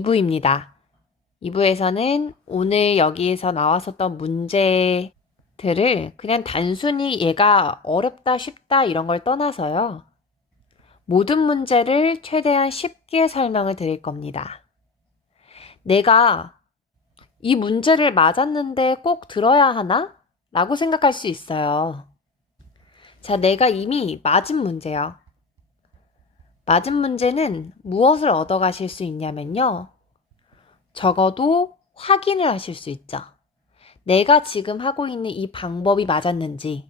2부입니다. 2부에서는 오늘 여기에서 나왔었던 문제들을 그냥 단순히 얘가 어렵다, 쉽다 이런 걸 떠나서요. 모든 문제를 최대한 쉽게 설명을 드릴 겁니다. 내가 이 문제를 맞았는데 꼭 들어야 하나? 라고 생각할 수 있어요. 자, 내가 이미 맞은 문제요. 맞은 문제는 무엇을 얻어가실 수 있냐면요. 적어도 확인을 하실 수 있죠. 내가 지금 하고 있는 이 방법이 맞았는지,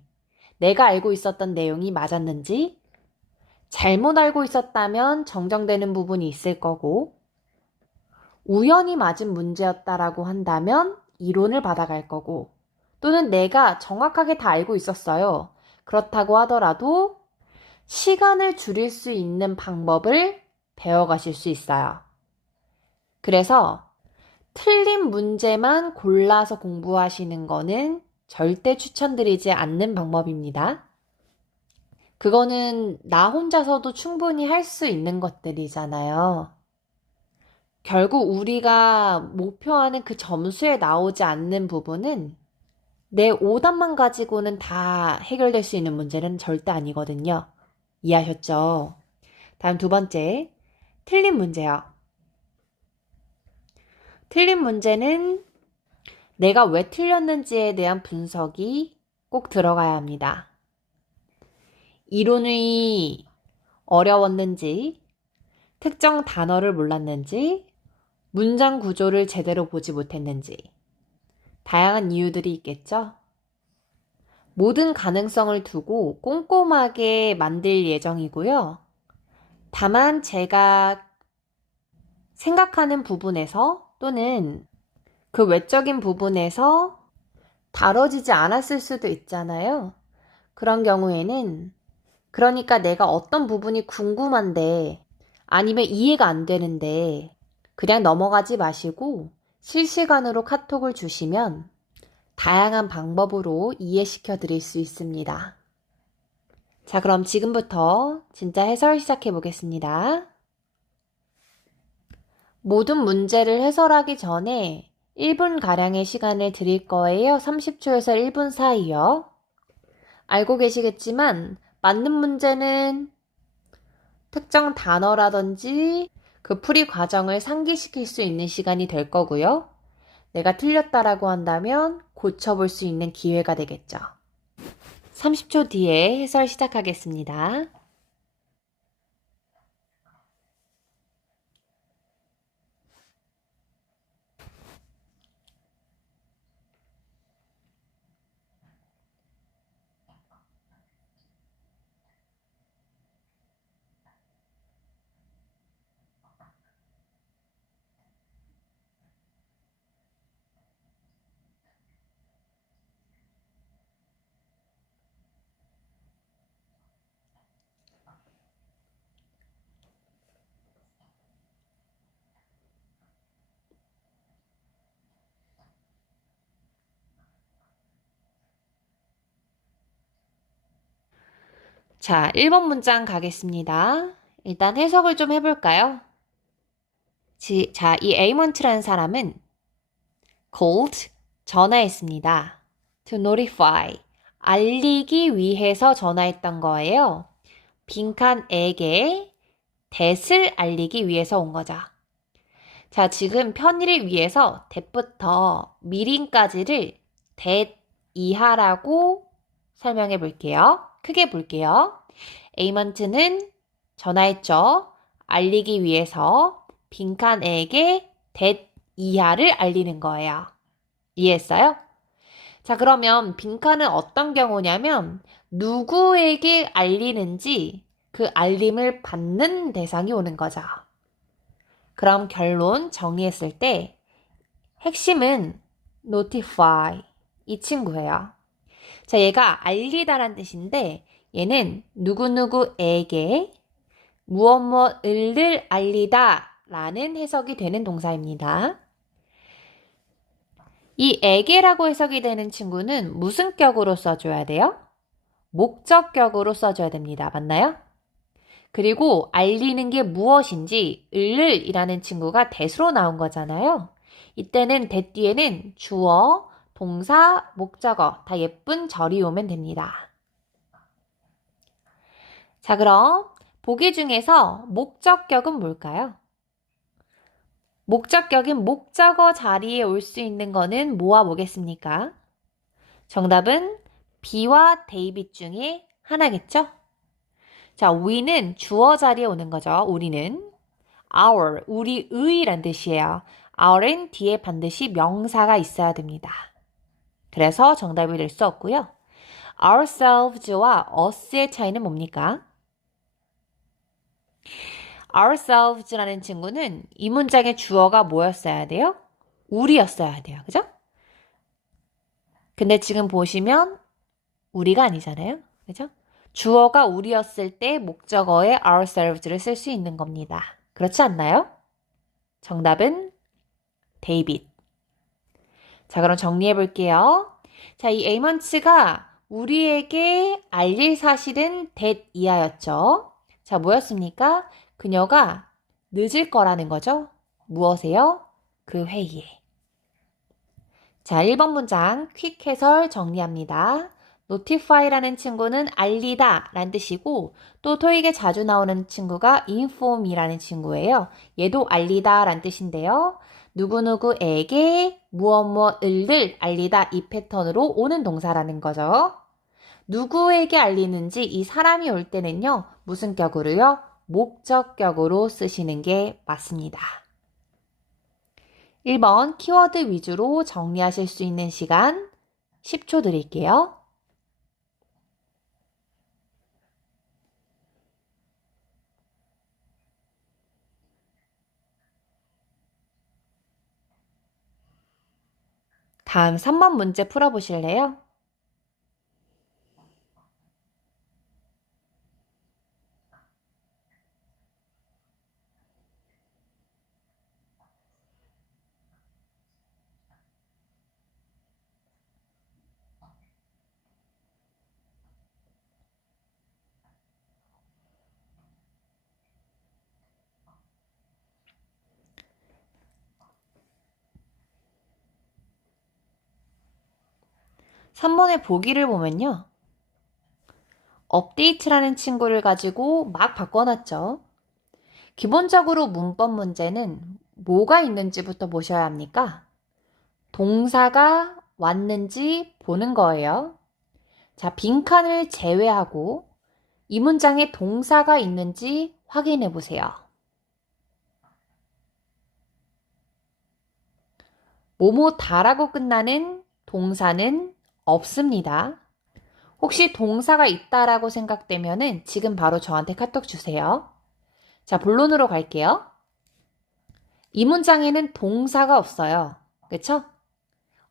내가 알고 있었던 내용이 맞았는지, 잘못 알고 있었다면 정정되는 부분이 있을 거고, 우연히 맞은 문제였다라고 한다면 이론을 받아갈 거고, 또는 내가 정확하게 다 알고 있었어요. 그렇다고 하더라도 시간을 줄일 수 있는 방법을 배워가실 수 있어요. 그래서 틀린 문제만 골라서 공부하시는 거는 절대 추천드리지 않는 방법입니다. 그거는 나 혼자서도 충분히 할 수 있는 것들이잖아요. 결국 우리가 목표하는 그 점수에 나오지 않는 부분은 내 오답만 가지고는 다 해결될 수 있는 문제는 절대 아니거든요. 이해하셨죠? 다음 두 번째, 틀린 문제요. 틀린 문제는 내가 왜 틀렸는지에 대한 분석이 꼭 들어가야 합니다. 이론이 어려웠는지, 특정 단어를 몰랐는지, 문장 구조를 제대로 보지 못했는지, 다양한 이유들이 있겠죠? 모든 가능성을 두고 꼼꼼하게 만들 예정이고요. 다만 제가 생각하는 부분에서 또는 그 외적인 부분에서 다뤄지지 않았을 수도 있잖아요. 그런 경우에는 그러니까 내가 어떤 부분이 궁금한데 아니면 이해가 안 되는데 그냥 넘어가지 마시고 실시간으로 카톡을 주시면 다양한 방법으로 이해시켜 드릴 수 있습니다. 자, 그럼 지금부터 진짜 해설 시작해 보겠습니다. 모든 문제를 해설하기 전에 1분가량의 시간을 드릴 거예요. 30초에서 1분 사이요. 알고 계시겠지만 맞는 문제는 특정 단어라든지 그 풀이 과정을 상기시킬 수 있는 시간이 될 거고요. 내가 틀렸다라고 한다면 고쳐볼 수 있는 기회가 되겠죠. 30초 뒤에 해설 시작하겠습니다. 자, 1번 문장 가겠습니다. 일단 해석을 좀 해볼까요? 자, 이 에이먼트라는 사람은 called, 전화했습니다. to notify, 알리기 위해서 전화했던 거예요. 빈칸에게 that을 알리기 위해서 온 거죠. 자, 지금 편의를 위해서 that부터 미림까지를 that 이하라고 설명해 볼게요. 크게 볼게요. 에이먼트는 전화했죠. 알리기 위해서 빈칸에게 that 이하를 알리는 거예요. 이해했어요? 자, 그러면 빈칸은 어떤 경우냐면 누구에게 알리는지 그 알림을 받는 대상이 오는 거죠. 그럼 결론 정리했을 때 핵심은 notify 이 친구예요. 자, 얘가 알리다란 뜻인데 얘는 누구누구에게 무엇무엇을 알리다 라는 해석이 되는 동사입니다. 이 에게라고 해석이 되는 친구는 무슨 격으로 써줘야 돼요? 목적격으로 써줘야 됩니다. 맞나요? 그리고 알리는 게 무엇인지 을이라는 친구가 대수로 나온 거잖아요. 이때는 대 뒤에는 주어, 동사, 목적어 다 예쁜 절이 오면 됩니다. 자, 그럼 보기 중에서 목적격은 뭘까요? 목적격인 목적어 자리에 올 수 있는 거는 뭐와 뭐겠습니까? 정답은 be와 David 중에 하나겠죠? 자, we는 주어 자리에 오는 거죠. 우리는 our, 우리의란 뜻이에요. our은 뒤에 반드시 명사가 있어야 됩니다. 그래서 정답이 될 수 없고요. ourselves와 us의 차이는 뭡니까? ourselves라는 친구는 이 문장의 주어가 뭐였어야 돼요? 우리였어야 돼요. 그죠? 근데 지금 보시면 우리가 아니잖아요. 그죠? 주어가 우리였을 때 목적어에 ourselves를 쓸 수 있는 겁니다. 그렇지 않나요? 정답은 David. 자, 그럼 정리해 볼게요. 자, 이 A먼츠가 우리에게 알릴 사실은 that이하였죠. 자, 뭐였습니까? 그녀가 늦을 거라는 거죠. 무엇에요? 그 회의에. 자, 1번 문장 퀵 해설 정리합니다. notify라는 친구는 알리다 라는 뜻이고 또 토익에 자주 나오는 친구가 inform이라는 친구예요. 얘도 알리다 라는 뜻인데요. 누구누구에게 무엇무엇을 알리다 이 패턴으로 오는 동사라는 거죠. 누구에게 알리는지 이 사람이 올 때는요. 무슨 격으로요? 목적격으로 쓰시는 게 맞습니다. 1번 키워드 위주로 정리하실 수 있는 시간 10초 드릴게요. 다음 3번 문제 풀어보실래요? 삼 번의 보기를 보면요. 업데이트라는 친구를 가지고 막 바꿔놨죠. 기본적으로 문법 문제는 뭐가 있는지부터 보셔야 합니까? 동사가 왔는지 보는 거예요. 자, 빈칸을 제외하고 이 문장에 동사가 있는지 확인해 보세요. 뭐뭐다라고 끝나는 동사는 없습니다. 혹시 동사가 있다라고 생각되면은 지금 바로 저한테 카톡 주세요. 자, 본론으로 갈게요. 이 문장에는 동사가 없어요. 그쵸?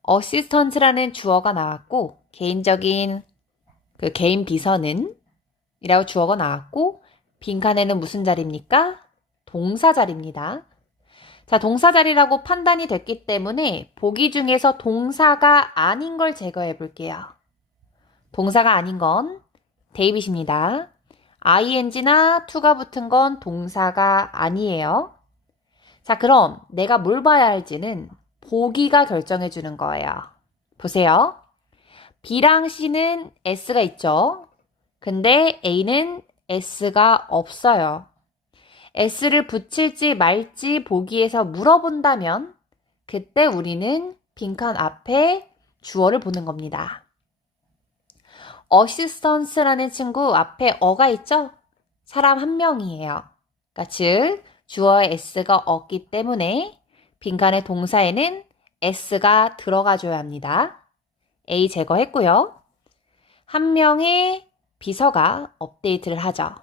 어시스턴트라는 주어가 나왔고 개인적인 그 개인 비서는 이라고 주어가 나왔고 빈칸에는 무슨 자리입니까? 동사 자리입니다. 자, 동사 자리라고 판단이 됐기 때문에 보기 중에서 동사가 아닌 걸 제거해 볼게요. 동사가 아닌 건 데이빗입니다. ing나 to가 붙은 건 동사가 아니에요. 자, 그럼 내가 뭘 봐야 할지는 보기가 결정해 주는 거예요. 보세요. B랑 C는 S가 있죠. 근데 A는 S가 없어요. S를 붙일지 말지 보기에서 물어본다면 그때 우리는 빈칸 앞에 주어를 보는 겁니다. 어시스턴스라는 친구 앞에 어가 있죠? 사람 한 명이에요. 그러니까 즉 주어에 S가 없기 때문에 빈칸의 동사에는 S가 들어가줘야 합니다. A 제거했고요. 한 명의 비서가 업데이트를 하죠.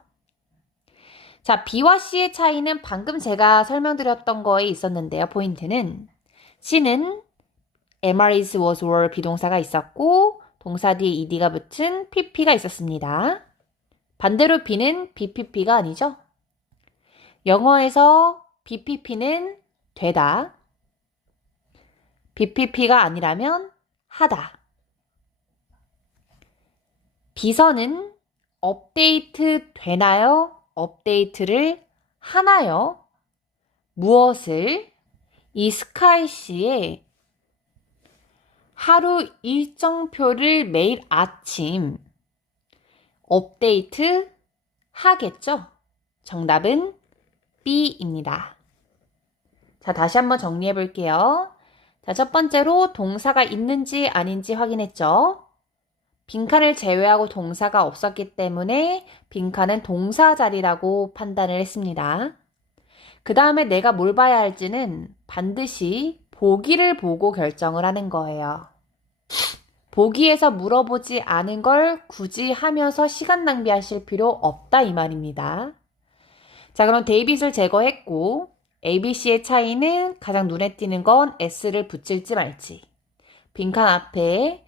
자, B와 C의 차이는 방금 제가 설명드렸던 거에 있었는데요. 포인트는 C는 am, is, was, were 비동사가 있었고 동사 뒤에 ed가 붙은 pp가 있었습니다. 반대로 B는 bpp가 아니죠. 영어에서 bpp는 되다. bpp가 아니라면 하다. 비서는 업데이트 되나요? 업데이트를 하나요? 무엇을? 이 스카이 씨의 하루 일정표를 매일 아침 업데이트 하겠죠? 정답은 B입니다. 자, 다시 한번 정리해 볼게요. 자, 첫 번째로 동사가 있는지 아닌지 확인했죠? 빈칸을 제외하고 동사가 없었기 때문에 빈칸은 동사 자리라고 판단을 했습니다. 그 다음에 내가 뭘 봐야 할지는 반드시 보기를 보고 결정을 하는 거예요. 보기에서 물어보지 않은 걸 굳이 하면서 시간 낭비하실 필요 없다 이 말입니다. 자, 그럼 데이빗을 제거했고 ABC의 차이는 가장 눈에 띄는 건 S를 붙일지 말지. 빈칸 앞에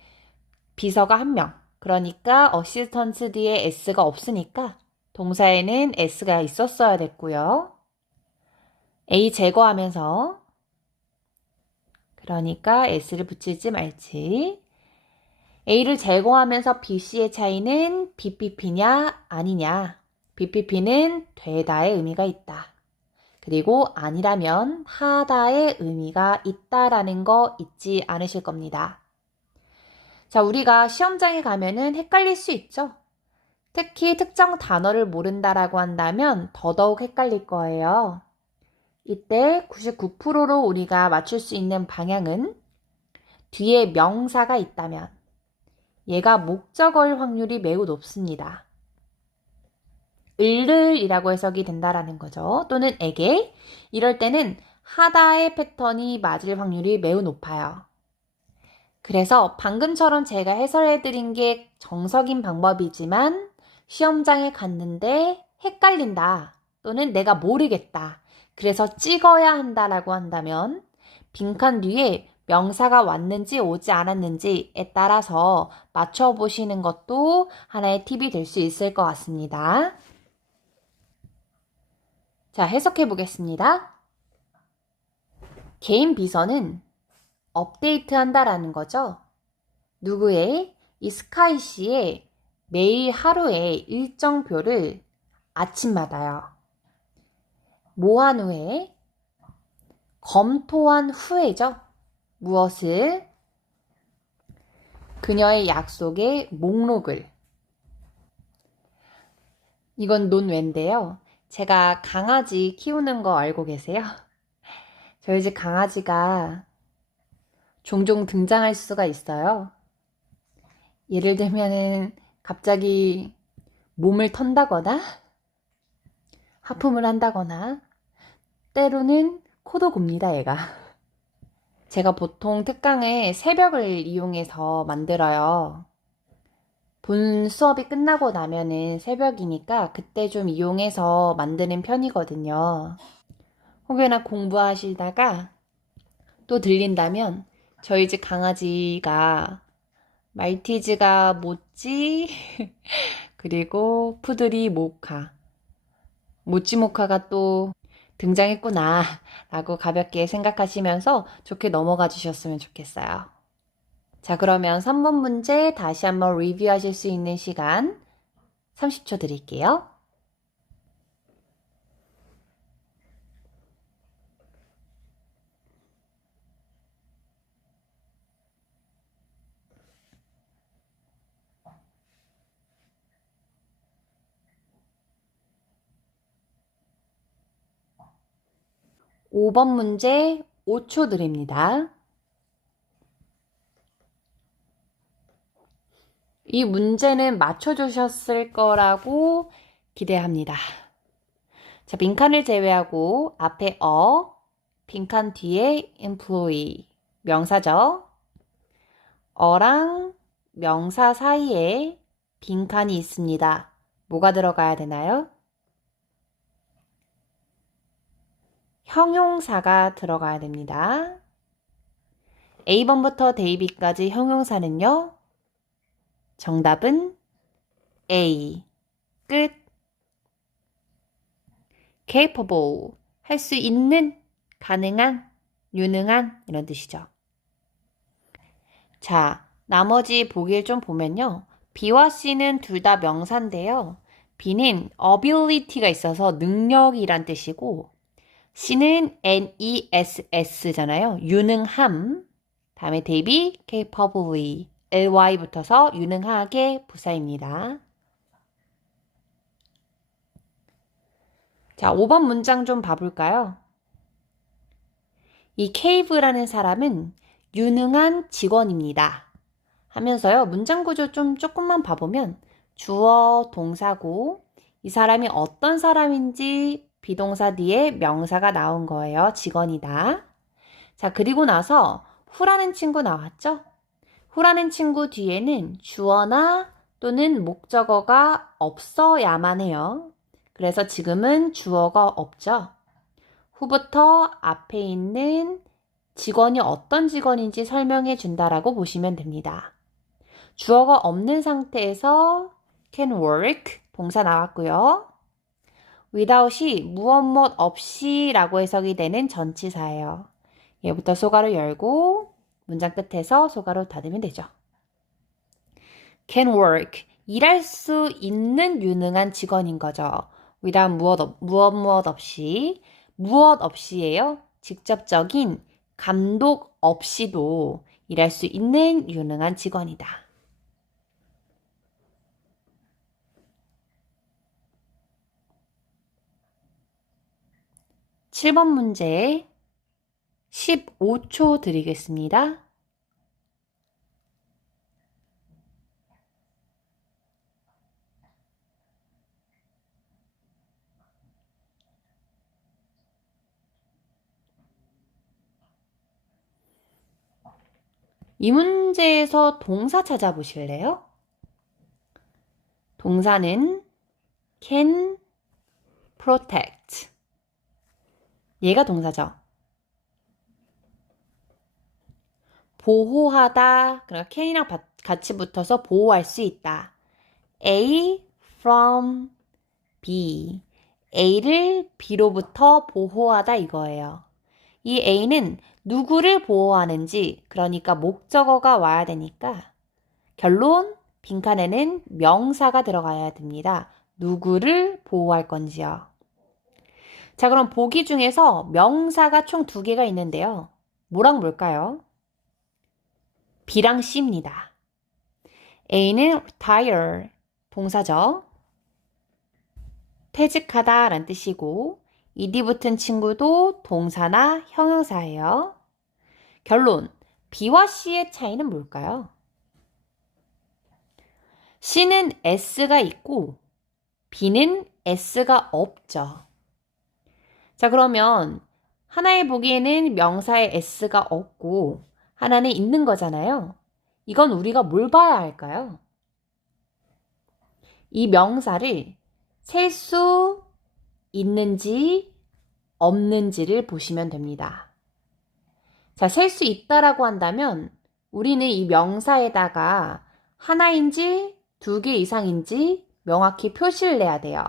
비서가 한 명. 그러니까 어시스턴트 뒤에 S가 없으니까 동사에는 S가 있었어야 됐고요. A 제거하면서 그러니까 S를 붙일지 말지. A를 제거하면서 BC의 차이는 BPP냐 아니냐. BPP는 되다의 의미가 있다. 그리고 아니라면 하다의 의미가 있다라는 거 잊지 않으실 겁니다. 자, 우리가 시험장에 가면은 헷갈릴 수 있죠. 특히 특정 단어를 모른다라고 한다면 더더욱 헷갈릴 거예요. 이때 99%로 우리가 맞출 수 있는 방향은 뒤에 명사가 있다면 얘가 목적어일 확률이 매우 높습니다. 을이라고 해석이 된다라는 거죠. 또는 에게. 이럴 때는 하다의 패턴이 맞을 확률이 매우 높아요. 그래서 방금처럼 제가 해설해드린 게 정석인 방법이지만 시험장에 갔는데 헷갈린다 또는 내가 모르겠다. 그래서 찍어야 한다라고 한다면 빈칸 뒤에 명사가 왔는지 오지 않았는지에 따라서 맞춰보시는 것도 하나의 팁이 될 수 있을 것 같습니다. 자, 해석해 보겠습니다. 개인 비서는 업데이트 한다라는 거죠. 누구의? 이 스카이 씨의 매일 하루의 일정표를 아침마다요. 뭐한 후에? 검토한 후에죠. 무엇을? 그녀의 약속의 목록을. 이건 논외인데요. 제가 강아지 키우는 거 알고 계세요? 저희 집 강아지가 종종 등장할 수가 있어요. 예를 들면은 갑자기 몸을 턴다거나 하품을 한다거나 때로는 코도 곱니다, 얘가. 제가 보통 특강을 새벽을 이용해서 만들어요. 본 수업이 끝나고 나면은 새벽이니까 그때 좀 이용해서 만드는 편이거든요. 혹여나 공부하시다가 또 들린다면 저희 집 강아지가 말티즈가 모찌 그리고 푸들이 모카 모찌 모카가 또 등장했구나 라고 가볍게 생각하시면서 좋게 넘어가 주셨으면 좋겠어요. 자, 그러면 3번 문제 다시 한번 리뷰하실 수 있는 시간 30초 드릴게요. 5번 문제 5초 드립니다. 이 문제는 맞춰주셨을 거라고 기대합니다. 자, 빈칸을 제외하고 앞에 빈칸 뒤에 employee, 명사죠. 어랑 명사 사이에 빈칸이 있습니다. 뭐가 들어가야 되나요? 형용사가 들어가야 됩니다. A번부터 데이비까지 형용사는요. 정답은 A. 끝. capable. 할 수 있는, 가능한, 유능한 이런 뜻이죠. 자, 나머지 보기를 좀 보면요. B와 C는 둘 다 명사인데요. B는 ability가 있어서 능력이란 뜻이고 C는 NESS잖아요. 유능함. 다음에 대비 capably. ly 붙어서 유능하게 부사입니다. 자, 5번 문장 좀 봐볼까요? 이 케이브라는 사람은 유능한 직원입니다. 하면서요, 문장 구조 좀 조금만 봐보면 주어, 동사고, 이 사람이 어떤 사람인지 비동사 뒤에 명사가 나온 거예요. 직원이다. 자, 그리고 나서 후라는 친구 나왔죠? 후라는 친구 뒤에는 주어나 또는 목적어가 없어야만 해요. 그래서 지금은 주어가 없죠. 후부터 앞에 있는 직원이 어떤 직원인지 설명해 준다라고 보시면 됩니다. 주어가 없는 상태에서 can work 동사 나왔고요. without이 무엇 없이 라고 해석이 되는 전치사예요. 얘부터 소가로 열고 문장 끝에서 소가로 닫으면 되죠. can work 일할 수 있는 유능한 직원인 거죠. without 무엇 없이 무엇 없이예요. 직접적인 감독 없이도 일할 수 있는 유능한 직원이다. 7번 문제 15초 드리겠습니다. 이 문제에서 동사 찾아보실래요? 동사는 can protect. 얘가 동사죠. 보호하다. 그러니까 can이랑 같이 붙어서 보호할 수 있다. A from B. A를 B로부터 보호하다 이거예요. 이 A는 누구를 보호하는지, 그러니까 목적어가 와야 되니까 결론 빈칸에는 명사가 들어가야 됩니다. 누구를 보호할 건지요. 자, 그럼 보기 중에서 명사가 총 2개가 있는데요. 뭐랑 뭘까요? B랑 C입니다. A는 retire, 동사죠. 퇴직하다 라는 뜻이고 ed 붙은 친구도 동사나 형용사예요. 결론, B와 C의 차이는 뭘까요? C는 S가 있고 B는 S가 없죠. 자, 그러면 하나의 보기에는 명사에 S가 없고 하나는 있는 거잖아요. 이건 우리가 뭘 봐야 할까요? 이 명사를 셀 수 있는지 없는지를 보시면 됩니다. 자, 셀 수 있다라고 한다면 우리는 이 명사에다가 하나인지 2개 이상인지 명확히 표시를 해야 돼요.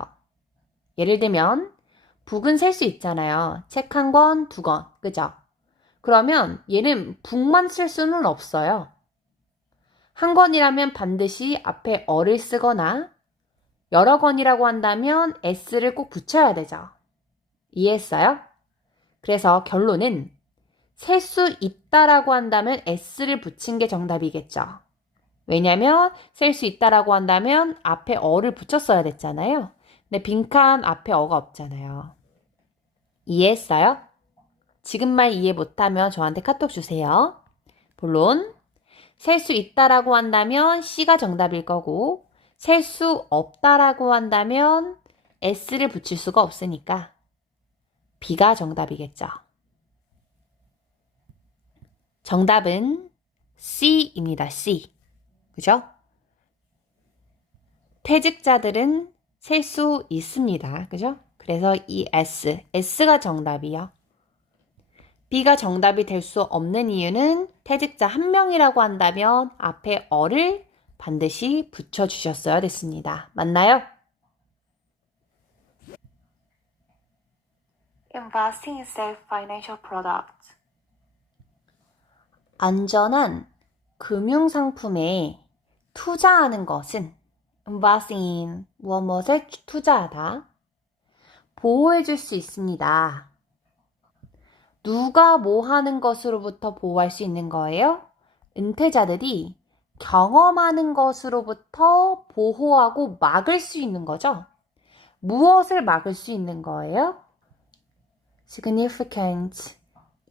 예를 들면 북은 셀 수 있잖아요. 책 1권, 2권, 그죠? 그러면 얘는 북만 쓸 수는 없어요. 한 권이라면 반드시 앞에 어를 쓰거나 여러 권이라고 한다면 s를 꼭 붙여야 되죠. 이해했어요? 그래서 결론은 셀 수 있다라고 한다면 s를 붙인 게 정답이겠죠. 왜냐면 셀 수 있다라고 한다면 앞에 어를 붙였어야 됐잖아요. 근데 빈칸 앞에 어가 없잖아요. 이해했어요? 지금만 이해 못하면 저한테 카톡 주세요. 본론, 셀 수 있다라고 한다면 C가 정답일 거고 셀 수 없다라고 한다면 S를 붙일 수가 없으니까 B가 정답이겠죠. 정답은 C입니다. C. 그죠? 퇴직자들은 셀 수 있습니다. 그죠? 그래서 이 S가 정답이요. B가 정답이 될 수 없는 이유는 퇴직자 1명이라고 한다면 앞에 어를 반드시 붙여주셨어야 됐습니다. 맞나요? Investing in safe financial products. 안전한 금융상품에 투자하는 것은 invest in, 무엇에 투자하다. 보호해줄 수 있습니다. 누가 뭐 하는 것으로부터 보호할 수 있는 거예요? 은퇴자들이 경험하는 것으로부터 보호하고 막을 수 있는 거죠. 무엇을 막을 수 있는 거예요? significant.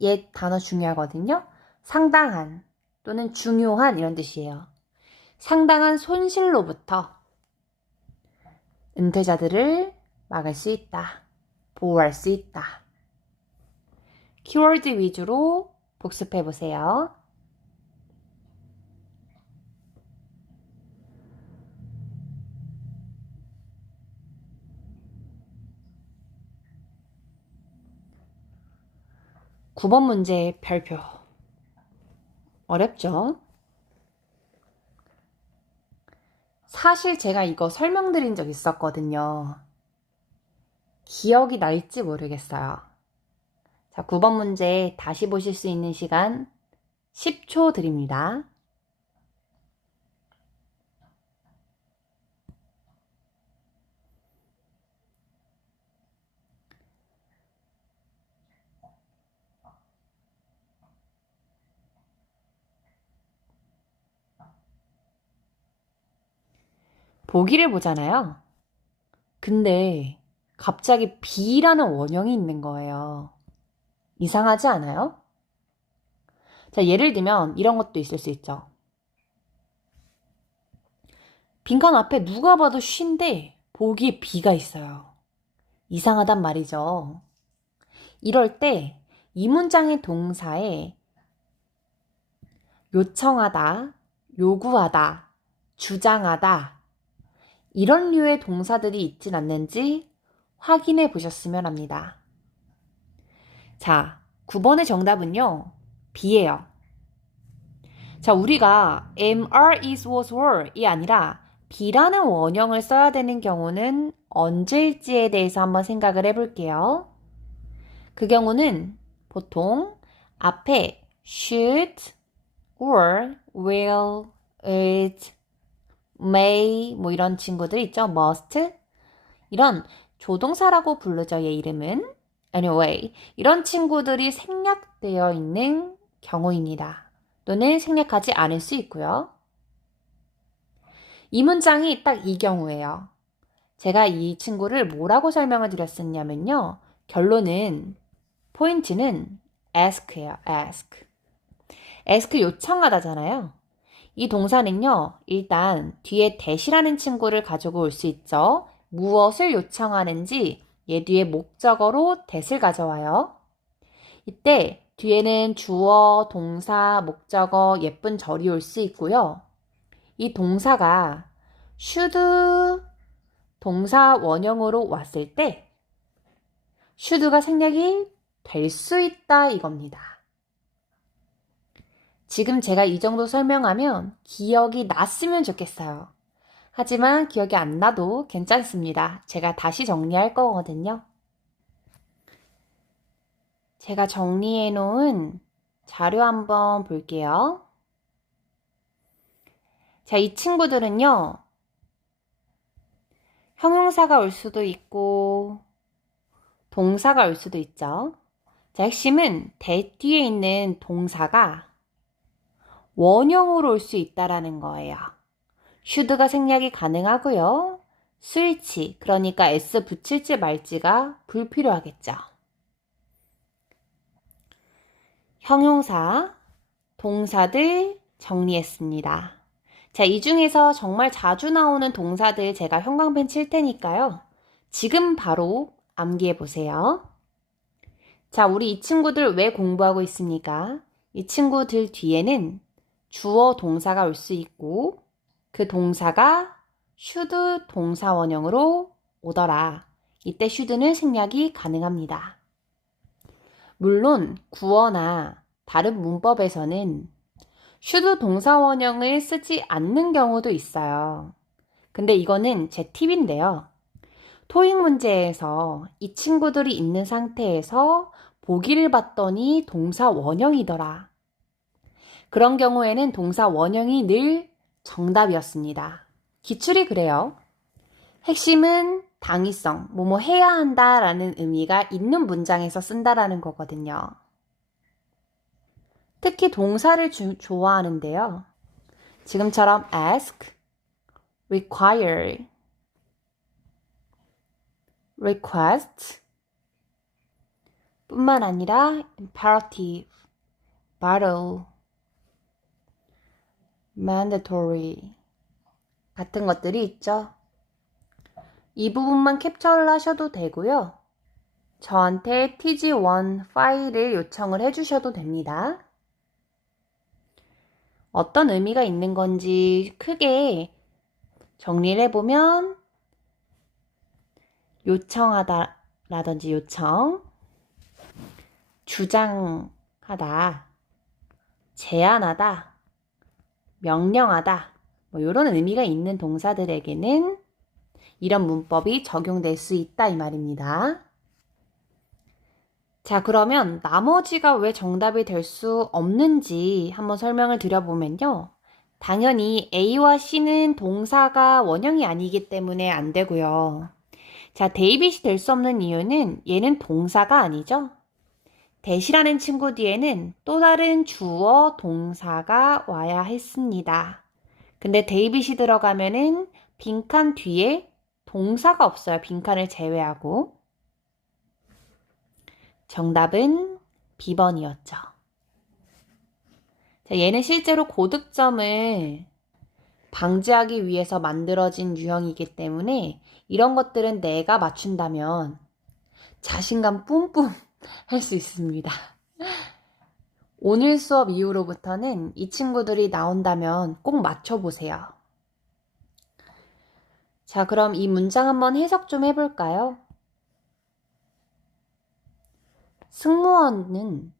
옛 단어 중요하거든요. 상당한 또는 중요한 이런 뜻이에요. 상당한 손실로부터 은퇴자들을 막을 수 있다. 보호할 수 있다. 키워드 위주로 복습해 보세요. (9번) 문제 별표. 어렵죠? 사실 제가 이거 설명드린 적 있었거든요. 기억이 날지 모르겠어요. 자, 9번 문제 다시 보실 수 있는 시간 10초 드립니다. 보기를 보잖아요. 근데 갑자기 B라는 원형이 있는 거예요. 이상하지 않아요? 자, 예를 들면 이런 것도 있을 수 있죠. 빈칸 앞에 누가 봐도 쉰데 보기에 B가 있어요. 이상하단 말이죠. 이럴 때 이 문장의 동사에 요청하다, 요구하다, 주장하다 이런 류의 동사들이 있진 않는지 확인해 보셨으면 합니다. 자, 9번의 정답은요. B예요. 자, 우리가 am, are, is, was, were이 아니라 B라는 원형을 써야 되는 경우는 언제일지에 대해서 한번 생각을 해볼게요. 그 경우는 보통 앞에 should, or, will, is, may 뭐 이런 친구들 있죠. must 이런 조동사라고 부르죠. 얘 이름은 anyway 이런 친구들이 생략되어 있는 경우입니다. 또는 생략하지 않을 수 있고요. 이 문장이 딱 이 경우예요. 제가 이 친구를 뭐라고 설명을 드렸었냐면요. 결론은 포인트는 ask예요. ask 요청하다잖아요. 이 동사는요. 일단 뒤에 that이라는 친구를 가지고 올 수 있죠. 무엇을 요청하는지 얘 뒤에 목적어로 that을 가져와요. 이때 뒤에는 주어, 동사, 목적어, 예쁜 절이 올 수 있고요. 이 동사가 should 동사 원형으로 왔을 때 should가 생략이 될 수 있다 이겁니다. 지금 제가 이 정도 설명하면 기억이 났으면 좋겠어요. 하지만 기억이 안 나도 괜찮습니다. 제가 다시 정리할 거거든요. 제가 정리해 놓은 자료 한번 볼게요. 자, 이 친구들은요. 형용사가 올 수도 있고 동사가 올 수도 있죠. 자, 핵심은 that 뒤에 있는 동사가 원형으로 올 수 있다라는 거예요. should가 생략이 가능하고요. switch, 그러니까 s 붙일지 말지가 불필요하겠죠. 형용사, 동사들 정리했습니다. 자, 이 중에서 정말 자주 나오는 동사들 제가 형광펜 칠 테니까요. 지금 바로 암기해 보세요. 자, 우리 이 친구들 왜 공부하고 있습니까? 이 친구들 뒤에는 주어 동사가 올 수 있고 그 동사가 should 동사 원형으로 오더라. 이때 should는 생략이 가능합니다. 물론 구어나 다른 문법에서는 should 동사 원형을 쓰지 않는 경우도 있어요. 근데 이거는 제 팁인데요. 토익 문제에서 이 친구들이 있는 상태에서 보기를 봤더니 동사 원형이더라. 그런 경우에는 동사 원형이 늘 정답이었습니다. 기출이 그래요. 핵심은 당위성, 뭐뭐 해야 한다라는 의미가 있는 문장에서 쓴다라는 거거든요. 특히 동사를 좋아하는데요. 지금처럼 ask, require, request 뿐만 아니라 imperative, vital, mandatory 같은 것들이 있죠. 이 부분만 캡처를 하셔도 되고요. 저한테 tg1 파일을 요청을 해주셔도 됩니다. 어떤 의미가 있는 건지 크게 정리를 해보면 요청하다 라든지 요청, 주장하다, 제안하다, 명령하다 뭐 이런 의미가 있는 동사들에게는 이런 문법이 적용될 수 있다 이 말입니다. 자, 그러면 나머지가 왜 정답이 될 수 없는지 한번 설명을 드려보면요. 당연히 A와 C는 동사가 원형이 아니기 때문에 안 되고요. 자, 데이빗이 될 수 없는 이유는 얘는 동사가 아니죠. 대시라는 친구 뒤에는 또 다른 주어 동사가 와야 했습니다. 근데 데이빗이 들어가면은 빈칸 뒤에 동사가 없어요. 빈칸을 제외하고. 정답은 B번이었죠. 자, 얘는 실제로 고득점을 방지하기 위해서 만들어진 유형이기 때문에 이런 것들은 내가 맞춘다면 자신감 뿜뿜 할 수 있습니다. 오늘 수업 이후로부터는 이 친구들이 나온다면 꼭 맞춰보세요. 자, 그럼 이 문장 한번 해석 좀 해볼까요? 승무원은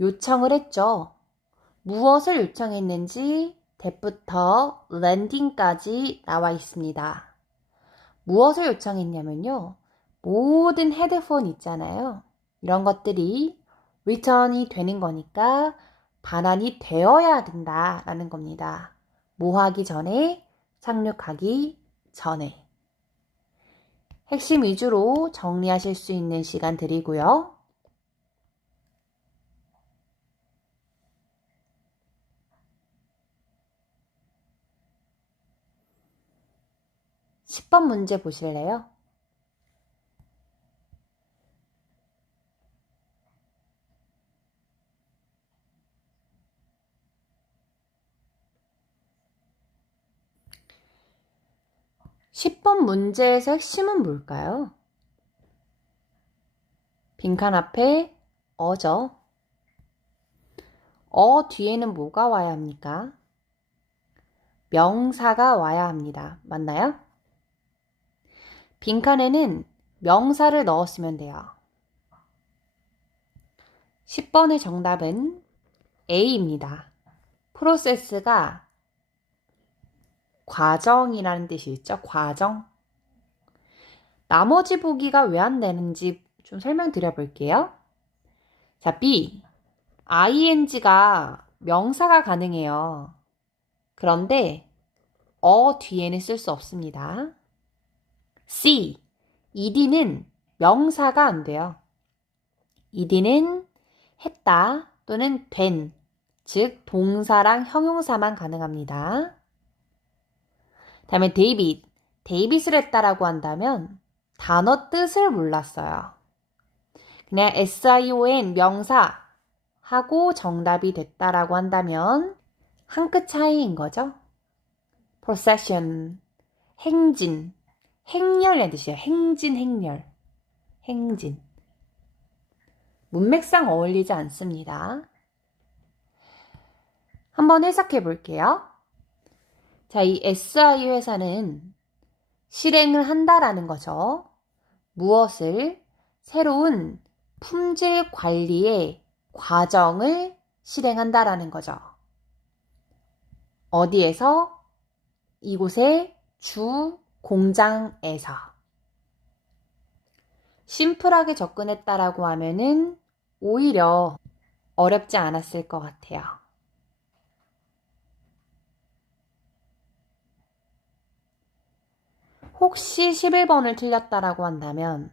요청을 했죠. 무엇을 요청했는지 that부터 landing까지 나와 있습니다. 무엇을 요청했냐면요. 모든 헤드폰 있잖아요. 이런 것들이 return이 되는 거니까 반환이 되어야 된다라는 겁니다. 뭐 하기 전에, 착륙하기 전에. 핵심 위주로 정리하실 수 있는 시간 드리고요. (10번) 문제 보실래요? (10번) 문제에서 핵심은 뭘까요? 빈칸 앞에 어죠. 어 뒤에는 뭐가 와야 합니까? 명사가 와야 합니다. 맞나요? 빈칸에는 명사를 넣었으면 돼요. 10번의 정답은 A입니다. 프로세스가 과정이라는 뜻이 있죠. 과정. 나머지 보기가 왜 안 되는지 좀 설명드려 볼게요. 자, B. ing가 명사가 가능해요. 그런데 뒤에는 쓸 수 없습니다. C. ed는 명사가 안 돼요. ed는 했다 또는 된, 즉 동사랑 형용사만 가능합니다. 다음에 데이빗을 했다라고 한다면 단어 뜻을 몰랐어요. 그냥 SION 명사 하고 정답이 됐다라고 한다면 한 끗 차이인 거죠. procession, 행진, 행렬이라는 뜻이에요. 행진, 행렬, 행진. 문맥상 어울리지 않습니다. 한번 해석해 볼게요. 자, 이 SI 회사는 실행을 한다라는 거죠. 무엇을? 새로운 품질 관리의 과정을 실행한다라는 거죠. 어디에서? 이곳의 주 공장에서. 심플하게 접근했다라고 하면은 오히려 어렵지 않았을 것 같아요. 혹시 11번을 틀렸다라고 한다면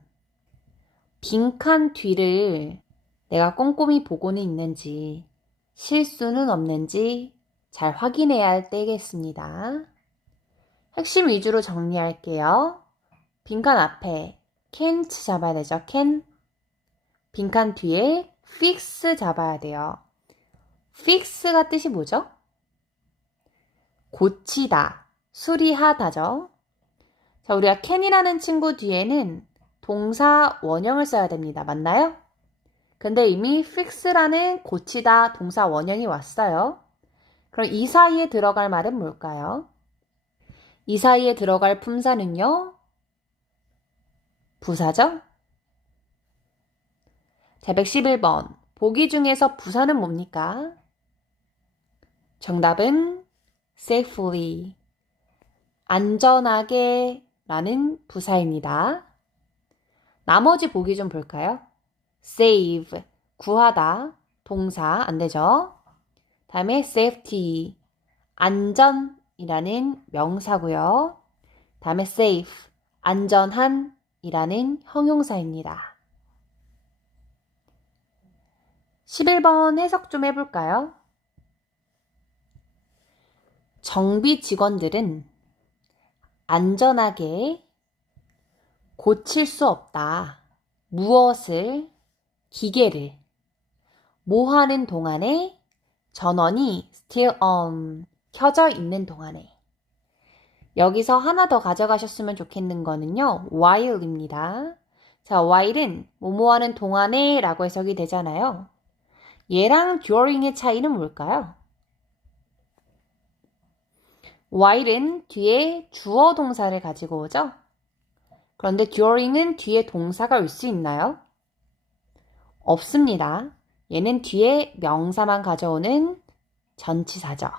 빈칸 뒤를 내가 꼼꼼히 보고는 있는지 실수는 없는지 잘 확인해야 할 때겠습니다. 핵심 위주로 정리할게요. 빈칸 앞에 can't 잡아야 되죠. can. 빈칸 뒤에 fix 잡아야 돼요. fix가 뜻이 뭐죠? 고치다, 수리하다죠. 자, 우리가 can이라는 친구 뒤에는 동사 원형을 써야 됩니다. 맞나요? 근데 이미 fix라는 고치다 동사 원형이 왔어요. 그럼 이 사이에 들어갈 말은 뭘까요? 이 사이에 들어갈 품사는요? 부사죠? 자, 111번. 보기 중에서 부사는 뭡니까? 정답은 safely. 안전하게 라는 부사입니다. 나머지 보기 좀 볼까요? save. 구하다. 동사 안 되죠? 다음에 safety. 안전이라는 명사고요. 다음에 safe. 안전한 이라는 형용사입니다. 11번 해석 좀 해볼까요? 정비 직원들은 안전하게 고칠 수 없다. 무엇을, 기계를, 뭐 하는 동안에 전원이 still on, 켜져 있는 동안에. 여기서 하나 더 가져가셨으면 좋겠는 거는요. while입니다. 자, while은 뭐뭐 하는 동안에 라고 해석이 되잖아요. 얘랑 during의 차이는 뭘까요? while은 뒤에 주어 동사를 가지고 오죠? 그런데 during은 뒤에 동사가 올 수 있나요? 없습니다. 얘는 뒤에 명사만 가져오는 전치사죠.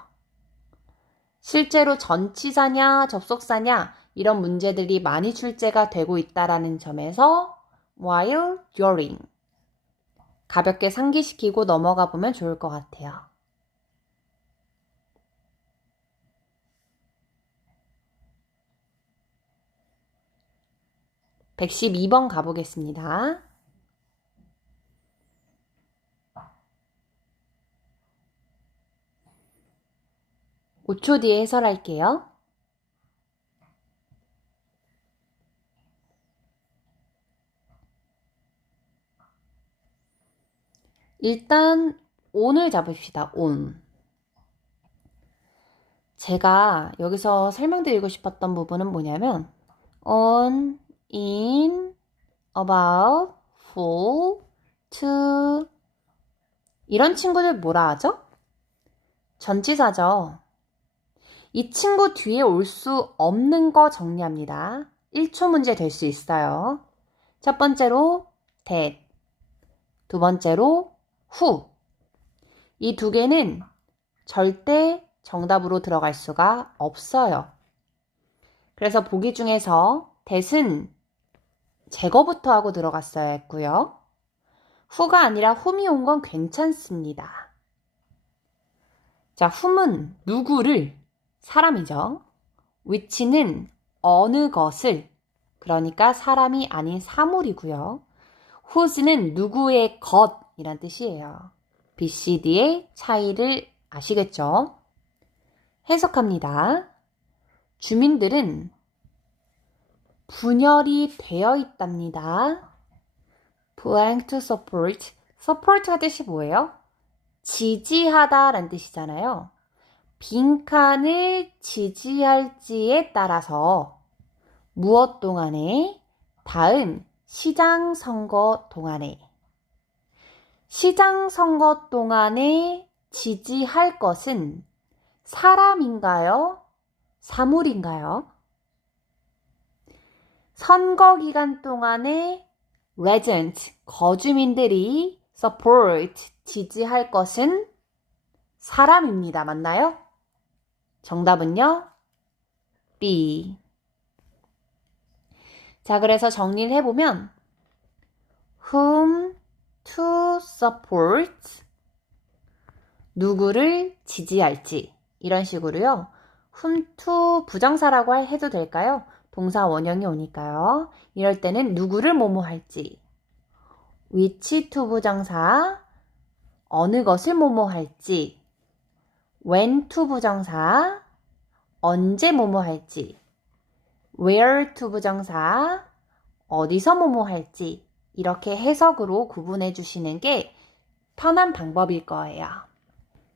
실제로 전치사냐 접속사냐 이런 문제들이 많이 출제가 되고 있다는 점에서 while, during 가볍게 상기시키고 넘어가 보면 좋을 것 같아요. (112번) 가보겠습니다. (5초) 뒤에 해설할게요. 일단 on을 잡읍시다. on. 제가 여기서 설명드리고 싶었던 부분은 뭐냐면 on, in, about, full, to 이런 친구들 뭐라 하죠? 전치사죠. 이 친구 뒤에 올 수 없는 거 정리합니다. 1초 문제 될 수 있어요. 첫 번째로 that, 두 번째로 who. 이 두 개는 절대 정답으로 들어갈 수가 없어요. 그래서 보기 중에서 that은 제거부터 하고 들어갔어야 했고요. who가 아니라 whom이 온 건 괜찮습니다. 자, whom은 누구를, 사람이죠. which는 어느 것을, 그러니까 사람이 아닌 사물이고요. whose는 누구의 것이란 뜻이에요. B, C, D의 차이를 아시겠죠? 해석합니다. 주민들은 분열이 되어 있답니다. blank to support. support가 뜻이 뭐예요? 지지하다 라는 뜻이잖아요. 빈칸을 지지할지에 따라서 무엇 동안에? 다음 시장 선거 동안에. 시장 선거 동안에 지지할 것은 사람인가요? 사물인가요? 선거 기간 동안에 resident, 거주민들이 support, 지지할 것은 사람입니다. 맞나요? 정답은요? B. 자, 그래서 정리를 해보면 whom to support, 누구를 지지할지 이런 식으로요. whom to 부정사라고 해도 될까요? 동사 원형이 오니까요. 이럴 때는 누구를 뭐뭐 할지, which to 부정사, 어느 것을 뭐뭐 할지, when to 부정사, 언제 뭐뭐 할지, where to 부정사, 어디서 뭐뭐 할지 이렇게 해석으로 구분해 주시는 게 편한 방법일 거예요.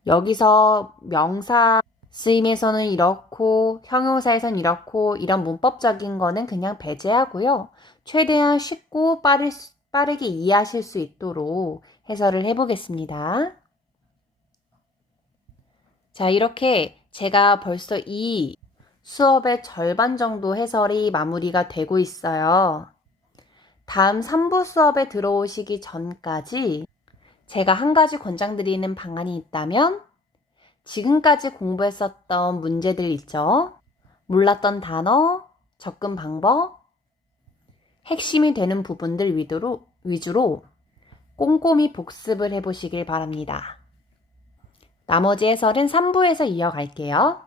여기서 명사 쓰임에서는 이렇고 형용사에서는 이렇고 이런 문법적인 거는 그냥 배제하고요. 최대한 쉽고 빠르게 이해하실 수 있도록 해설을 해보겠습니다. 자, 이렇게 제가 벌써 이 수업의 절반 정도 해설이 마무리가 되고 있어요. 다음 3부 수업에 들어오시기 전까지 제가 한 가지 권장드리는 방안이 있다면 지금까지 공부했었던 문제들 있죠? 몰랐던 단어, 접근 방법, 핵심이 되는 부분들 위주로 꼼꼼히 복습을 해보시길 바랍니다. 나머지 해설은 3부에서 이어갈게요.